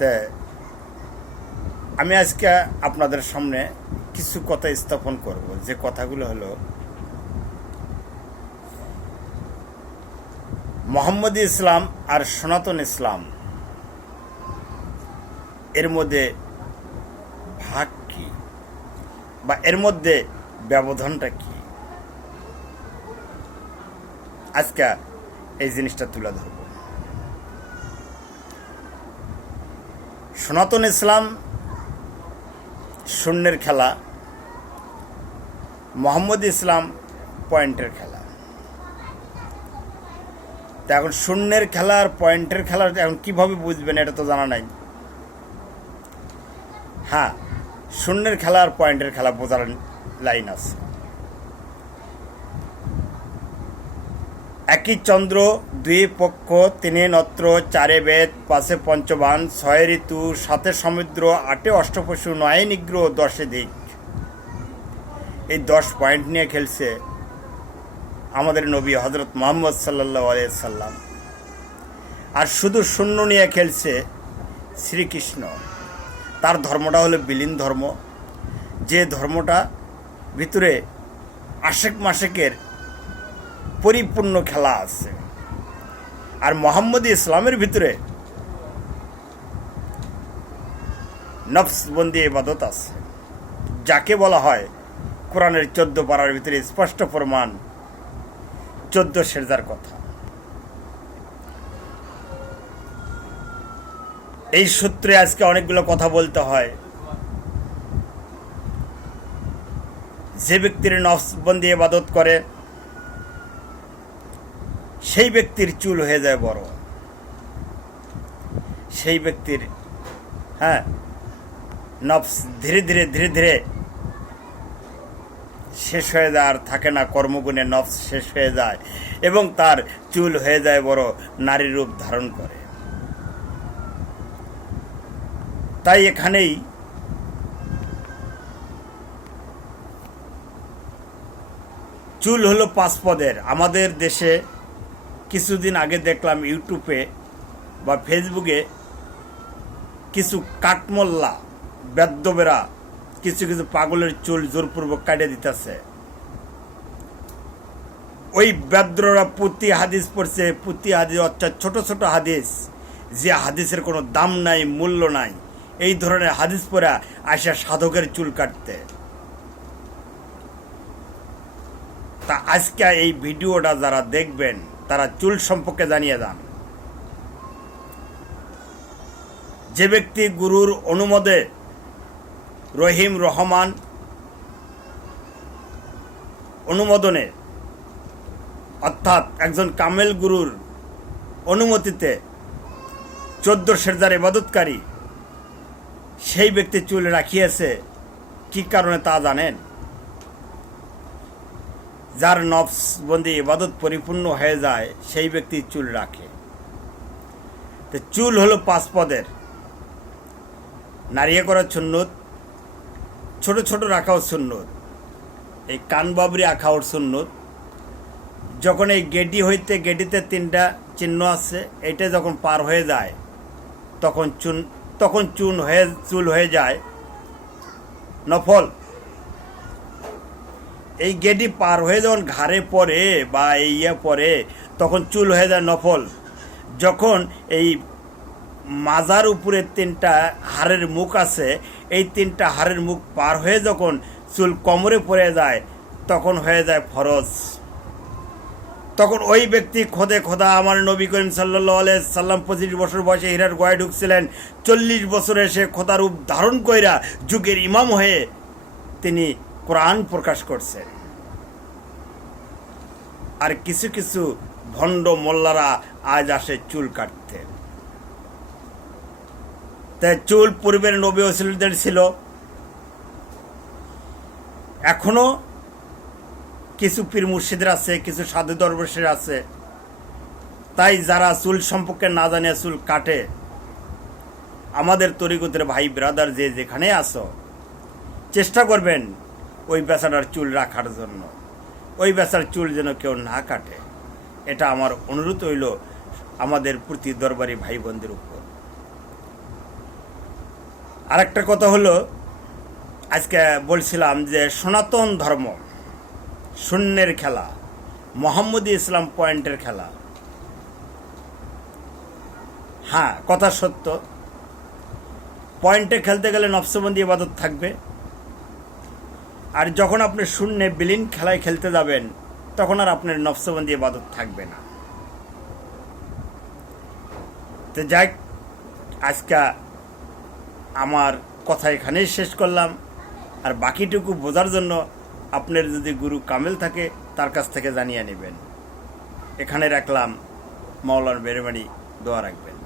তে আমি আজকে আপনাদের সামনে কিছু কথা স্থাপন করব। যে কথাগুলো হলো, মোহাম্মদ ইসলাম আর সনাতন ইসলাম, এর মধ্যে ভাগ কি? বা এর মধ্যে ব্যবধানটা কি? আজকে এই জিনিসটা তুলে ধরব। সনাতন ইসলাম শূন্যের খেলা, মোহাম্মদ ইসলাম পয়েন্টের খেলা। তা এখন শূন্যের খেলা আর পয়েন্টের খেলা এখন কীভাবে বুঝবেন এটা তো জানা নাই। হ্যাঁ শূন্যের খেলা আর পয়েন্টের খেলা বোঝার লাইন আছে। একই চন্দ্র, দুই পক্ষ, তিনে নত্র, চারে বেদ পাশে পঞ্চবান, ছয় ঋতু, সাতে সমুদ্র, আটে অষ্টপশু, নয় নিগ্রহ, দশে দিক। এই দশ পয়েন্ট নিয়ে খেলছে আমাদের নবী হজরত মোহাম্মদ সাল্লাহ সাল্লাম। আর শুধু শূন্য নিয়ে খেলছে শ্রীকৃষ্ণ। তার ধর্মটা হলো বিলীন ধর্ম। যে ধর্মটা ভিতরে আশেক মাসেকের পরিপূর্ণ খেলা আছে। আর মোহাম্মদ ইসলামের ভিতরে নফসবন্দি ইবাদত আছে। যাকে বলা হয় কোরআনের চোদ্দ পাড়ার ভিতরে স্পষ্ট প্রমাণ চোদ্দ সেরজার কথা। এই সূত্রে আজকে অনেকগুলো কথা বলতে হয়। যে ব্যক্তির নফসবন্দি ইবাদত করে সেই ব্যক্তির চুল হয়ে যায় বড়। সেই ব্যক্তির হ্যাঁ নফস ধীরে ধীরে ধীরে ধীরে শেষ হয়ে যায় আর থাকে না, কর্মগুণে নফস শেষ হয়ে যায় এবং তার চুল হয়ে যায় বড়, নারী রূপ ধারণ করে। তাই এখানেই চুল হলো পাঁচ পদের। আমাদের দেশে কিছুদিন আগে দেখলাম ইউটিউবে বা ফেসবুকে কিছু কাঠমোল্লা বেদ্যবেরা কিছু কিছু পাগলের চুল জোরপূর্বক কাটে দিতেছে। ওই বেদ্ররা পুঁতি হাদিস পড়ছে, পুঁতি হাদিস অর্থাৎ ছোট ছোট হাদিস, যে হাদিসের কোনো দাম নাই, মূল্য নাই। এই ধরনের হাদিস পড়া আসা সাধকের চুল কাটতে। তা আজকে এই ভিডিওটা যারা দেখবেন তারা চুল সম্পর্কে জানিয়ে দেন। যে ব্যক্তি গুরুর অনুমোদে রহিম রহমান অনুমোদনে, অর্থাৎ একজন কামেল গুরুর অনুমতিতে চোদ্দ সেরদার ইবাদতকারী সেই ব্যক্তি চুল রাখিয়েছে, কি কারণে তা জানেন? যার নফসবন্দি ইবাদত পরিপূর্ণ হয়ে যায়, সেই ব্যক্তি চুল রাখে। তো চুল হলো পাঁচ পদের। নারিয়ে করা সুন্নত, ছোট ছোট রাখাও সুন্নত। এই কানবাবরি আঁকাও সুন্নত। যখন এই গেটি হইতে গেটিতে তিনটা চিহ্ন আছে এটা যখন পার হয়ে যায়, তখন চুন তখন চুন হয়ে চুল হয়ে যায় নফল। এই গেটি পার হয়ে যখন ঘাড়ে পড়ে বা এই ইয়ে পড়ে, তখন চুল হয়ে যায় নফল। যখন এই মাজার উপরে তিনটা হাড়ের মুখ আছে, এই তিনটা হাড়ের মুখ পার হয়ে যখন চুল কোমরে পড়ে যায়, তখন হয়ে যায় ফরজ। তখন ওই ব্যক্তি খোদে খোদা আমার নবী করিম সাল্লাহ সাল্লাম পঁচিশ বছর বয়সে হীরার গোয়ায় ঢুকছিলেন। চল্লিশ বছরে সে খোদা রূপ ধারণ কইরা যুগের ইমাম হয়ে তিনি কোরআন প্রকাশ করছে। আর কিছু কিছু ভণ্ড মোল্লারা আজ আসে চুল কাটতে। তাই চুল পূর্বের নবী ওসিলদের ছিল। এখনও কিছু পীর মুর্শিদের আছে, কিছু সাধু দরবেশের আছে। তাই যারা চুল সম্পর্কে না জানে চুল কাটে, আমাদের তরিকতের ভাই ব্রাদার যে যেখানে আসো চেষ্টা করবেন ওই বেচারার চুল রাখার জন্য। ওই বেচার চুল যেন কেউ না কাটে। এটা আমার অনুরোধ হইল আমাদের প্রতি দরবারি ভাই বোনদের উপর। আরেকটা কথা হলো, আজকে বলছিলাম যে সনাতন ধর্ম, শূন্যের খেলা, মোহাম্মদী ইসলাম পয়েন্টের খেলা। হ্যাঁ কথা সত্য। পয়েন্টে খেলতে গেলে নফসবন্দি ইবাদত থাকবে। আর যখন আপনি শূন্যে বিলীন খেলায় খেলতে যাবেন, তখন আর আপনার নফসবন্দি ইবাদত থাকবে না। তো যাই আজকে আমার কথা এখানেই শেষ করলাম। আর বাকিটুকু বোঝার জন্য আপনার যদি গুরু কামেল থাকে, তার কাছ থেকে জানিয়ে নেবেন। এখানে রাখলাম। মাওলার বেরবানি দোয়া রাখবেন।